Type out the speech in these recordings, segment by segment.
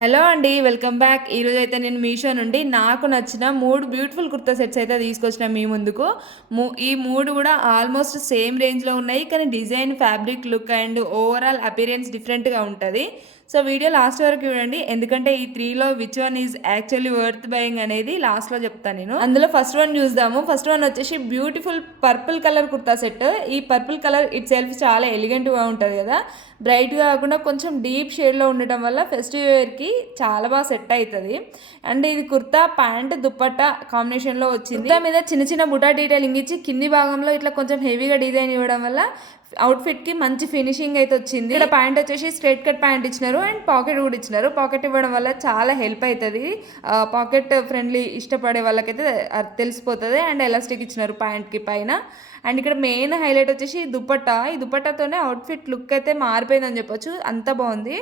Hello అండి. Welcome back. ఈరోజైతే నేను మీషో నుండి నాకు నచ్చిన 3 బ్యూటిఫుల్ కుర్తా సెట్స్ అయితే తీసుకొచ్చిన మీ ముందుకు. ఈ 3 కూడా ఆల్మోస్ట్ సేమ్ రేంజ్‌లో ఉన్నాయి. కానీ design, fabric, look and overall appearance డిఫరెంట్‌గా ఉంటది. సో, వీడియో లాస్ట్ వరకు చూడండి. ఎందుకంటే ఈ 3లో which one is actually worth buying అనేది లాస్ట్‌లో చెప్తాను నేను. అందులో ఫస్ట్ వన్ చూద్దాము. ఫస్ట్ వన్ వచ్చేసి beautiful purple colour kurta set. ఈ పర్పుల్ కలర్ ఇట్ సెల్ఫ్ చాలా ఎలిగెంట్‌గా ఉంటది కదా! బ్రైట్‌గా కాకుండా కొంచెం డీప్ షేడ్‌లో ఉండటం వల్ల ఫెస్టివ్ వేర్‌కి చాలా బాగా సెట్ అవుతుంది. అండ్ ఇది కుర్తా ప్యాంట్ దుపట్టా కాంబినేషన్లో వచ్చింది. కుర్తా మీద చిన్న చిన్న బుటా డీటెయిలింగ్ ఇచ్చి కింది భాగంలో ఇట్లా కొంచెం హెవీగా డిజైన్ ఇవ్వడం వల్ల అవుట్ఫిట్కి మంచి ఫినిషింగ్ అయితే వచ్చింది. ఇక్కడ ప్యాంట్ వచ్చేసి స్ట్రైట్ కట్ ప్యాంట్ ఇచ్చినారు అండ్ పాకెట్ కూడా ఇచ్చినారు. పాకెట్ ఇవ్వడం వల్ల చాలా హెల్ప్ అవుతుంది. పాకెట్ ఫ్రెండ్లీ ఇష్టపడే వాళ్ళకైతే తెలిసిపోతుంది. అండ్ ఎలాస్టిక్ ఇచ్చినారు ప్యాంట్కి పైన. అండ్ ఇక్కడ మెయిన్ హైలైట్ వచ్చేసి దుపట్టా. ఈ దుపట్టాతోనే అవుట్ఫిట్ లుక్ అయితే మారిపోయిందని చెప్పొచ్చు. అంత బాగుంది.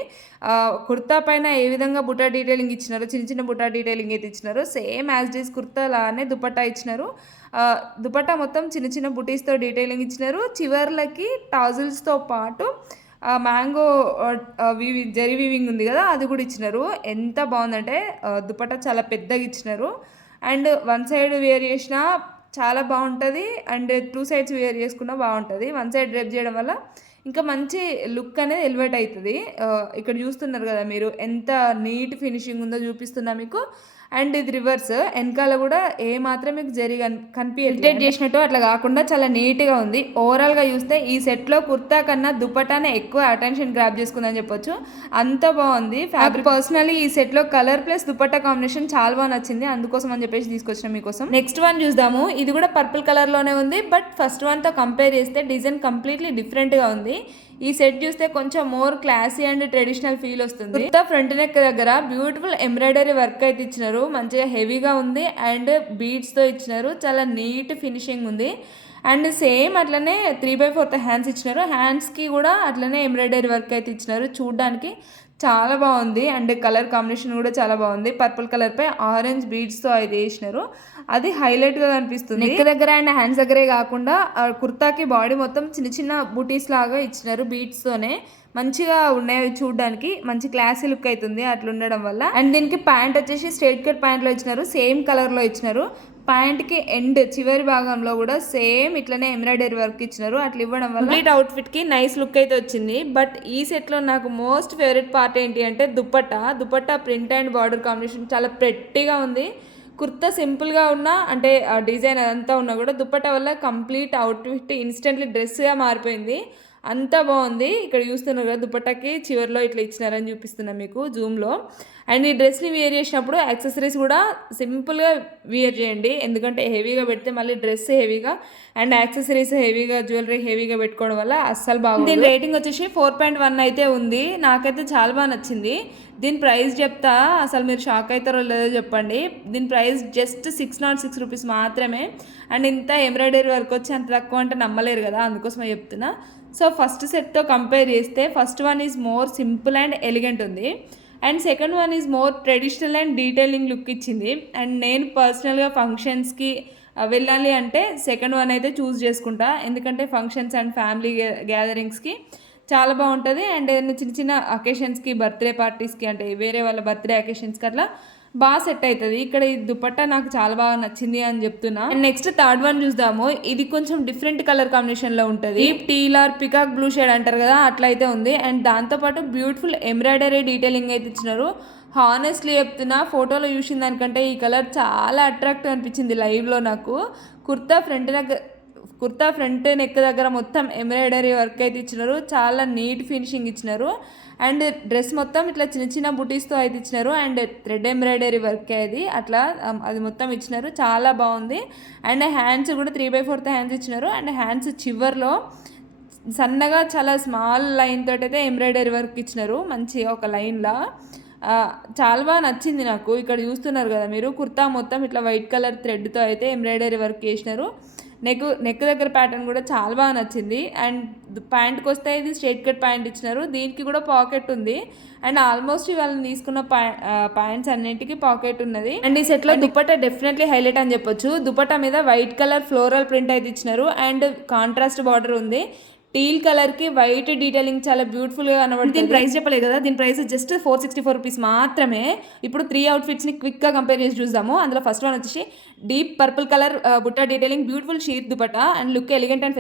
కుర్తా పైన ఏ విధంగా బుటా డీటెయిలింగ్ ఇచ్చినారు, చిన్న చిన్న బుటా డీటెయిలింగ్ అయితే ఇచ్చినారు. సేమ్ యాజ్ డీస్ కుర్తా లానే దుపట్టా ఇచ్చినారు. దుపట్టా మొత్తం చిన్న చిన్న బుటీస్తో డీటెయిలింగ్ ఇచ్చినారు. చివర్లకి టాజిల్స్తో పాటు మ్యాంగో జరీ వీవింగ్ ఉంది కదా, అది కూడా ఇచ్చినారు. ఎంత బాగుందంటే దుపట్టా చాలా పెద్దగా ఇచ్చినారు. అండ్ వన్ సైడ్ వేర్ చేసిన చాలా బాగుంటుంది. అండ్ 2 సైడ్స్ వేర్ చేసుకున్నా బాగుంటుంది. వన్ సైడ్ డ్రెప్ చేయడం వల్ల ఇంకా మంచి లుక్ అనేది ఎలివేట్ అవుతుంది. ఇక్కడ చూస్తున్నారు కదా మీరు, ఎంత నీట్ ఫినిషింగ్ ఉందో చూపిస్తున్నా మీకు. అండ్ ఇది రివర్స్, వెనకాల కూడా ఏ మాత్రం మీకు జరి ఇరిటేట్ చేసినట్టు అట్లా కాకుండా చాలా నీట్గా ఉంది. ఓవరాల్గా చూస్తే ఈ సెట్లో కుర్తా కన్నా దుపట్టానే ఎక్కువ అటెన్షన్ గ్రాప్ చేసుకుందని చెప్పొచ్చు. అంత బాగుంది ఫ్యాబ్రిక్. పర్సనలీ ఈ సెట్లో కలర్ ప్లస్ దుపట్టా కాంబినేషన్ చాలా బాగా నచ్చింది. అందుకోసం అని చెప్పేసి తీసుకొచ్చిన మీకోసం. నెక్స్ట్ వన్ చూద్దాము. ఇది కూడా పర్పుల్ కలర్లోనే ఉంది. బట్ ఫస్ట్ వన్తో కంపేర్ చేస్తే డిజైన్ కంప్లీట్లీ డిఫరెంట్గా ఉంది. ఈ సెట్ చూస్తే కొంచెం more classy and traditional feel వస్తుంది. కుర్తా ఫ్రంట్ నెక్ దగ్గర బ్యూటిఫుల్ ఎంబ్రాయిడరీ వర్క్ అయితే ఇచ్చినారు. మంచిగా హెవీగా ఉంది అండ్ బీడ్స్తో ఇచ్చినారు. చాలా నీట్ ఫినిషింగ్ ఉంది. అండ్ సేమ్ అట్లనే 3/4 హ్యాండ్స్ ఇచ్చినారు. హ్యాండ్స్కి కూడా అట్లనే ఎంబ్రాయిడరీ వర్క్ అయితే ఇచ్చినారు. చూడడానికి చాలా బాగుంది. అండ్ కలర్ కాంబినేషన్ కూడా చాలా బాగుంది. పర్పుల్ కలర్పై ఆరెంజ్ బీడ్స్తో అయితే వేసినారు. అది హైలైట్గా కనిపిస్తుంది. నెక్ దగ్గర అండ్ హ్యాండ్స్ దగ్గరే కాకుండా కుర్తాకి బాడీ మొత్తం చిన్న చిన్న బూటీస్ లాగా ఇచ్చినారు బీడ్స్తోనే. మంచిగా ఉన్నాయి చూడడానికి. మంచి క్లాసీ లుక్ అవుతుంది అట్లా ఉండడం వల్ల. అండ్ దీనికి ప్యాంట్ వచ్చేసి స్ట్రైట్ కట్ ప్యాంట్లో ఇచ్చినారు. సేమ్ కలర్లో ఇచ్చినారు. ప్యాంట్కి ఎండ్ చివరి భాగంలో కూడా సేమ్ ఇట్లనే ఎంబ్రాయిడరీ వర్క్ ఇచ్చినారు. అట్లా ఇవ్వడం వల్ల కంప్లీట్ అవుట్ఫిట్కి నైస్ లుక్ అయితే వచ్చింది. బట్ ఈ సెట్లో నాకు మోస్ట్ ఫేవరెట్ పార్ట్ ఏంటి అంటే dupatta print and border combination చాలా ప్రెట్టీగా ఉంది. కుర్తా సింపుల్గా ఉన్నా అంటే డిజైన్ అదంతా ఉన్నా కూడా దుపట్టా వల్ల కంప్లీట్ అవుట్ఫిట్ ఇన్స్టెంట్లీ డ్రెస్గా మారిపోయింది. అంతా బాగుంది. ఇక్కడ చూస్తున్నారు కదా, దుపట్టాకి చివరిలో ఇట్లా ఇచ్చినారని చూపిస్తున్నా మీకు జూమ్లో. అండ్ ఈ డ్రెస్ని వేర్ చేసినప్పుడు యాక్సెసరీస్ కూడా సింపుల్గా వేర్ చేయండి. ఎందుకంటే హెవీగా పెడితే మళ్ళీ డ్రెస్ హెవీగా అండ్ యాక్సెసరీస్ హెవీగా, జ్యువెలరీ హెవీగా పెట్టుకోవడం వల్ల అస్సలు బాగుంది. దీని రేటింగ్ వచ్చేసి 4.1 అయితే ఉంది. నాకైతే చాలా బాగా నచ్చింది. దీని ప్రైస్ చెప్తా, అసలు మీరు షాక్ అవుతారో లేదో చెప్పండి. దీని ప్రైస్ జస్ట్ 606 రూపీస్ మాత్రమే. అండ్ ఇంత ఎంబ్రాయిడరీ వర్క్ వచ్చి అంత తక్కువ అంటే నమ్మలేరు కదా, అందుకోసమే చెప్తున్నా. సో ఫస్ట్ సెట్తో కంపేర్ చేస్తే first one is more simple and elegant ఉంది. And second one is more traditional and detailing look ఇచ్చింది. అండ్ నేను పర్సనల్గా ఫంక్షన్స్కి వెళ్ళాలి అంటే సెకండ్ వన్ అయితే చూస్ చేసుకుంటా. ఎందుకంటే ఫంక్షన్స్ అండ్ ఫ్యామిలీ గ్యాదరింగ్స్కి చాలా బాగుంటుంది. అండ్ ఏదైనా చిన్న చిన్న అకేషన్స్కి, బర్త్డే పార్టీస్కి, అంటే వేరే వాళ్ళ బర్త్డే అకేషన్స్కి అట్లా బాగా సెట్ అవుతుంది. ఇక్కడ ఈ దుపట్టా నాకు చాలా బాగా నచ్చింది అని చెప్తున్నా. అండ్ నెక్స్ట్ థర్డ్ వన్ చూద్దాము. ఇది కొంచెం డిఫరెంట్ కలర్ కాంబినేషన్లో ఉంటుంది. టీలార్ పికాక్ బ్లూ షేడ్ అంటారు కదా, అట్లా అయితే ఉంది. అండ్ దాంతోపాటు బ్యూటిఫుల్ ఎంబ్రాయిడరీ డీటెయిలింగ్ అయితే ఇచ్చినారు. హానెస్ట్లీ చెప్తున్నా, ఫోటోలో చూసిన దానికంటే ఈ కలర్ చాలా అట్రాక్టివ్ అనిపించింది లైవ్లో నాకు. కుర్తా ఫ్రంట్ నెక్ దగ్గర మొత్తం ఎంబ్రాయిడరీ వర్క్ అయితే ఇచ్చినారు. చాలా నీట్ ఫినిషింగ్ ఇచ్చినారు. అండ్ డ్రెస్ మొత్తం ఇట్లా చిన్న చిన్న బుటీస్తో అయితే ఇచ్చినారు. అండ్ థ్రెడ్ ఎంబ్రాయిడరీ వర్క్ అది అట్లా అది మొత్తం ఇచ్చినారు. చాలా బాగుంది. అండ్ హ్యాండ్స్ కూడా 3/4 హ్యాండ్స్ ఇచ్చినారు. అండ్ హ్యాండ్స్ చివర్లో సన్నగా చాలా స్మాల్ లైన్ తోటి అయితే ఎంబ్రాయిడరీ వర్క్ ఇచ్చినారు. మంచిగా ఒక లైన్లా చాలా బాగా నచ్చింది నాకు. ఇక్కడ చూస్తున్నారు కదా మీరు, కుర్తా మొత్తం ఇట్లా వైట్ కలర్ థ్రెడ్తో అయితే ఎంబ్రాయిడరీ వర్క్ చేసినారు. నెక్ దగ్గర ప్యాటర్న్ కూడా చాలా బాగా నచ్చింది. అండ్ ప్యాంట్కి వస్తే ఇది స్ట్రైట్ కట్ ప్యాంట్ ఇచ్చినారు. దీనికి కూడా పాకెట్ ఉంది. అండ్ ఆల్మోస్ట్ వాళ్ళని తీసుకున్న ప్యాంట్స్ అన్నింటికి పాకెట్ ఉన్నది. అండ్ ఈ సెట్లో దుపట్టా డెఫినెట్లీ హైలైట్ అని చెప్పొచ్చు. దుపట్టా మీద వైట్ కలర్ ఫ్లోరల్ ప్రింట్ అయితే ఇచ్చినారు. అండ్ కాంట్రాస్ట్ బార్డర్ ఉంది. టీల్ కలర్కి వైట్ డీటెయిలింగ్ చాలా బ్యూటిఫుల్గా కనబడుతుంది. దీని ప్రైస్ చెప్పలేదు కదా, దీని ప్రైస్ జస్ట్ 464 రూపీస్ మాత్రమే. ఇప్పుడు 3 అవుట్ఫిట్స్ని క్విక్గా కంపేర్ చేసి చూద్దాము. అందులో ఫస్ట్ వన్ వచ్చేసి deep purple colour butta detailing beautiful sheer dupatta and look elegant and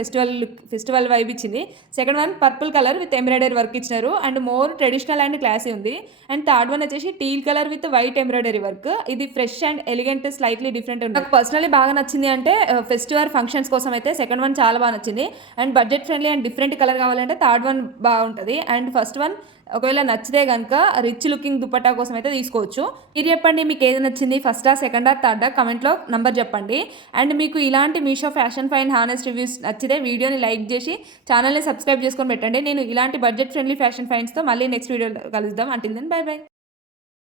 festival vibe ఇచ్చింది. Second one purple colour with embroidery work ఇచ్చినారు and more traditional and classy ఉంది. అండ్ థర్డ్ వన్ వచ్చేసి teal colour with white embroidery work. ఇది fresh and elegant slightly different ఉంది. నాకు personally బాగా నచ్చింది అంటే ఫెస్టివల్ ఫంక్షన్స్ కోసం అయితే సెకండ్ వన్ చాలా బాగా నచ్చింది. And budget friendly and different colour కావాలంటే థర్డ్ వన్ బాగుంటుంది. అండ్ ఫస్ట్ వన్ ఒకవేళ నచ్చితే కనుక రిచ్ లుకింగ్ దుపట్టా కోసం అయితే తీసుకోవచ్చు. మీరు చెప్పండి మీకు ఏది నచ్చింది, ఫస్టా సెకండా థర్డా కమెంట్లో నంబర్ చెప్పండి. అండ్ మీకు ఇలాంటి Meesho fashion fine honest reviews నచ్చితే వీడియోని లైక్ చేసి ఛానల్ని సబ్స్క్రైబ్ చేసుకొని పెట్టండి. నేను ఇలాంటి బడ్జెట్ ఫ్రెండ్లీ ఫ్యాషన్ ఫైన్స్తో మళ్ళీ నెక్స్ట్ వీడియోలో కలుద్దాం. Until then bye by.